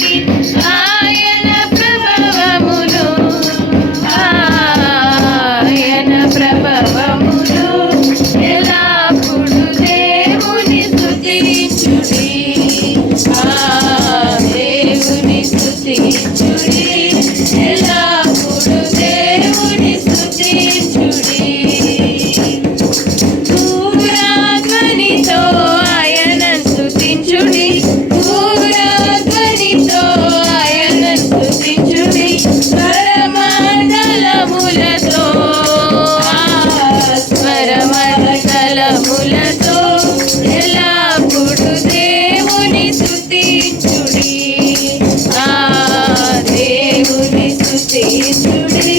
స్తుతి ఆయన ప్రభావములు ఎల్లప్పుడు దేవుని స్తుతించుడి దేవుని స్తుతించుడి ఎల్లప్పుడు దేవుని స్తుతించుడి పూరాధ్వనితో ఆయన స్తుతించుడి పూరాధ్వనితో ఆయన స్తుతించుడి స్వరమండలములతో స్వరమండలములతో ఎల్లప్పుడు దేవుని స్తుతించుడి దేవుని స్తుతించుడి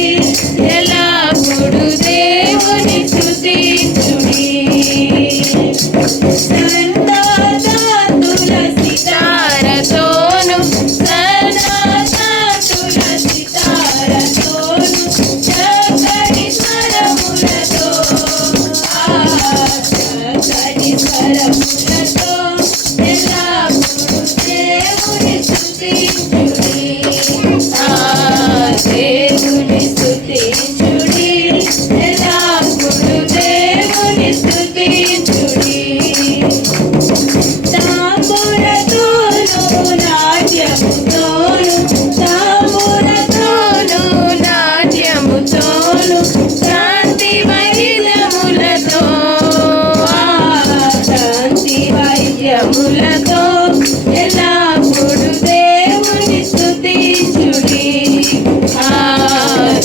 ఎల్లప్పుడు దేవుని స్తుతించుడి సన్నాదాతుల సితారతోను సన్నాదాతుల సితారతోను చక్కని స్వరములతో చక్కని స్వరములతో ఎల్లప్పుడు దేవుని స్తుతించుడి దేవుని స్తుతించుడి ఎల్లప్పుడు దేవుని స్తుతించుడి తాంబూరతోను నాట్యముతోను తాంబూరతోను నాట్యముతోను శాంతి వైద్యములతో శాంతి వైద్యములతో ఎల్లప్పుడు దేవుని స్తుతించుడి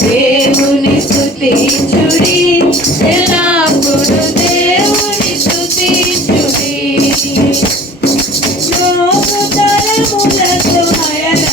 దేవుని స్తుతించుడి ఎల్లప్పుడు దేవుని స్తుతించుడి తలములతో ఆయన